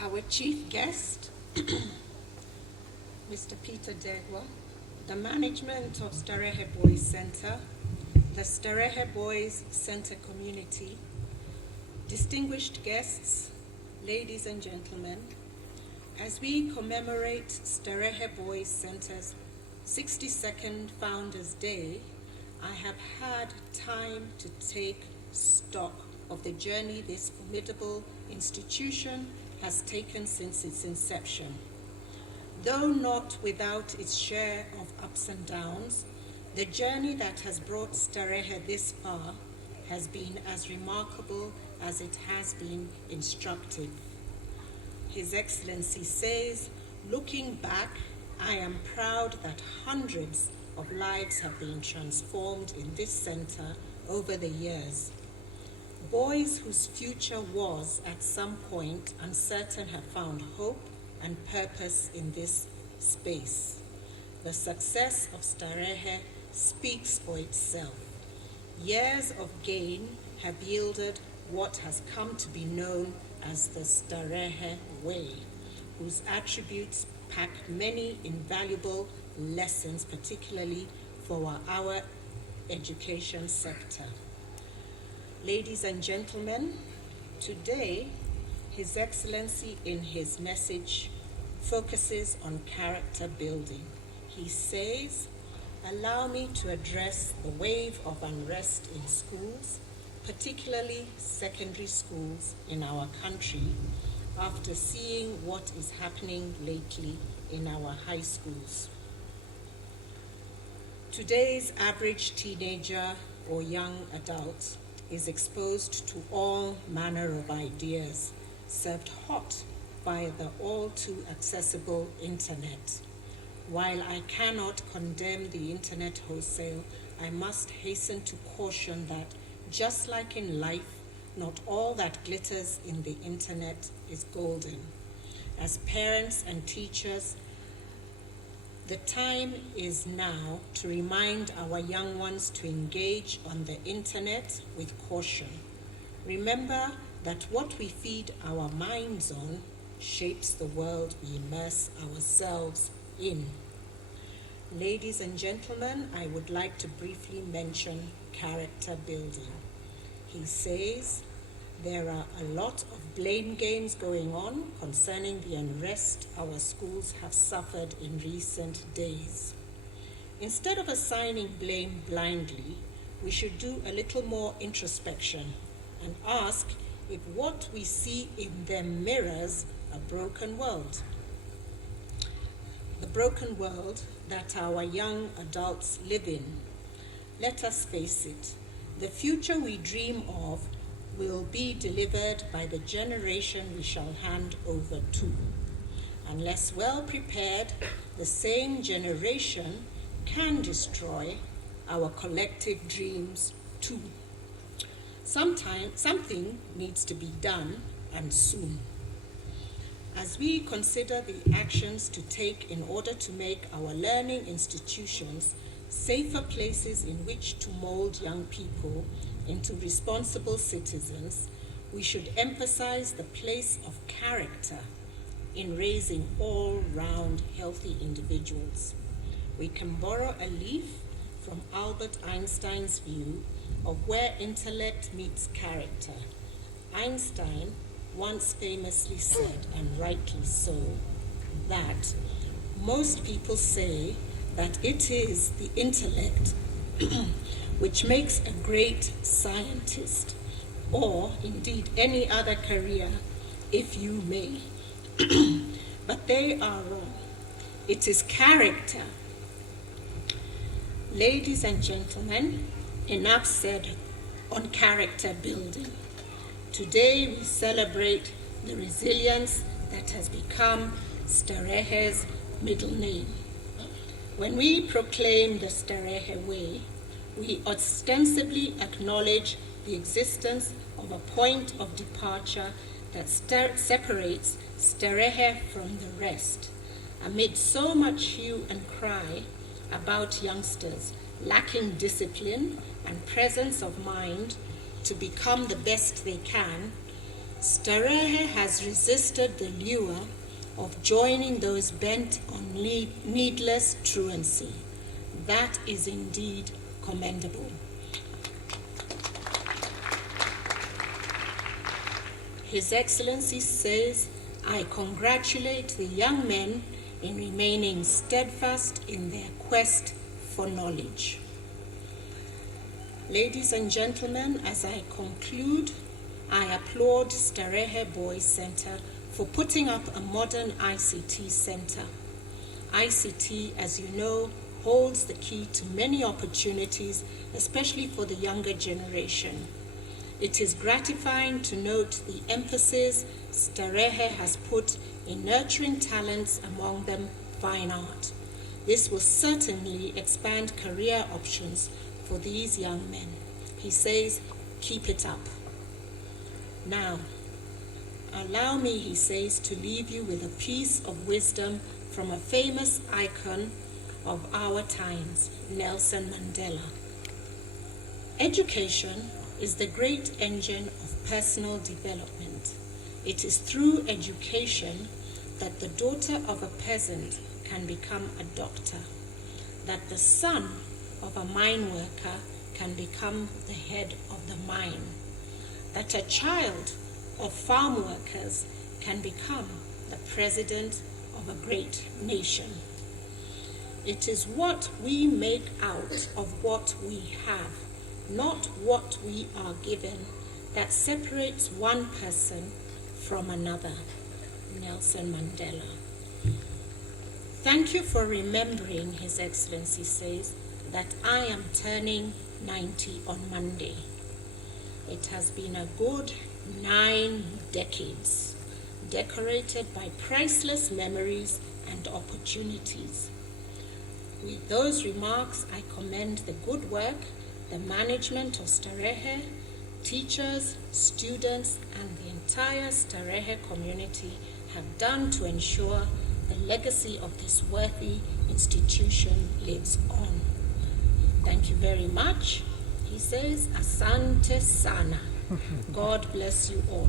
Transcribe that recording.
Our chief guest, Mr. Peter Degwa, the management of Starehe Boys Center, the Starehe Boys Center community, distinguished guests, ladies and gentlemen, as we commemorate Starehe Boys Center's 62nd Founders Day, I have had time to take stock of the journey this formidable institution has taken since its inception. Though not without its share of ups and downs, the journey that has brought Starehe this far has been as remarkable as it has been instructive. His Excellency says, looking back, I am proud that hundreds of lives have been transformed in this center over the years. Boys whose future was at some point uncertain have found hope and purpose in this space. The success of Starehe speaks for itself. Years of gain have yielded what has come to be known as the Starehe Way, whose attributes pack many invaluable lessons, particularly for our education sector. Ladies and gentlemen, today, His Excellency in his message focuses on character building. He says, allow me to address the wave of unrest in schools, particularly secondary schools in our country, after seeing what is happening lately in our high schools. Today's average teenager or young adult is exposed to all manner of ideas, served hot by the all too accessible internet. While I cannot condemn the internet wholesale, I must hasten to caution that just like in life, not all that glitters in the internet is golden. As parents and teachers, the time is now to remind our young ones to engage on the internet with caution. Remember that what we feed our minds on shapes the world we immerse ourselves in. Ladies and gentlemen, I would like to briefly mention character building. He says, there are a lot of blame games going on concerning the unrest our schools have suffered in recent days. Instead of assigning blame blindly, we should do a little more introspection and ask if what we see in them mirrors a broken world. The broken world that our young adults live in. Let us face it, the future we dream of will be delivered by the generation we shall hand over to. Unless well prepared, the same generation can destroy our collective dreams too. Something needs to be done, and soon. As we consider the actions to take in order to make our learning institutions safer places in which to mold young people into responsible citizens, we should emphasize the place of character in raising all-round healthy individuals. We can borrow a leaf from Albert Einstein's view of where intellect meets character. Einstein once famously said, and rightly so, that most people say that it is the intellect which makes a great scientist, or indeed any other career, if you may. But they are wrong. It is character. Ladies and gentlemen, enough said on character building. Today we celebrate the resilience that has become Starehe's middle name. When we proclaim the Starehe Way, we ostensibly acknowledge the existence of a point of departure that separates Starehe from the rest. Amid so much hue and cry about youngsters lacking discipline and presence of mind to become the best they can, Starehe has resisted the lure of joining those bent on needless truancy. That is indeed commendable. His Excellency says, I congratulate the young men in remaining steadfast in their quest for knowledge. Ladies and gentlemen, as I conclude, I applaud Starehe Boys Center for putting up a modern ICT center. ICT, as you know, holds the key to many opportunities, especially for the younger generation. It is gratifying to note the emphasis Starehe has put in nurturing talents, among them fine art. This will certainly expand career options for these young men. He says, keep it up. Now, allow me, he says, to leave you with a piece of wisdom from a famous icon of our times, Nelson Mandela. Education is the great engine of personal development. It is through education that the daughter of a peasant can become a doctor, that the son of a mine worker can become the head of the mine, that a child of farm workers can become the president of a great nation. It is what we make out of what we have, not what we are given, that separates one person from another. Nelson Mandela. Thank you for remembering, His Excellency says, that I am turning 90 on Monday. It has been a good 9 decades, decorated by priceless memories and opportunities. With those remarks, I commend the good work the management of Starehe, teachers, students, and the entire Starehe community have done to ensure the legacy of this worthy institution lives on. Thank you very much. He says, Asante Sana. God bless you all.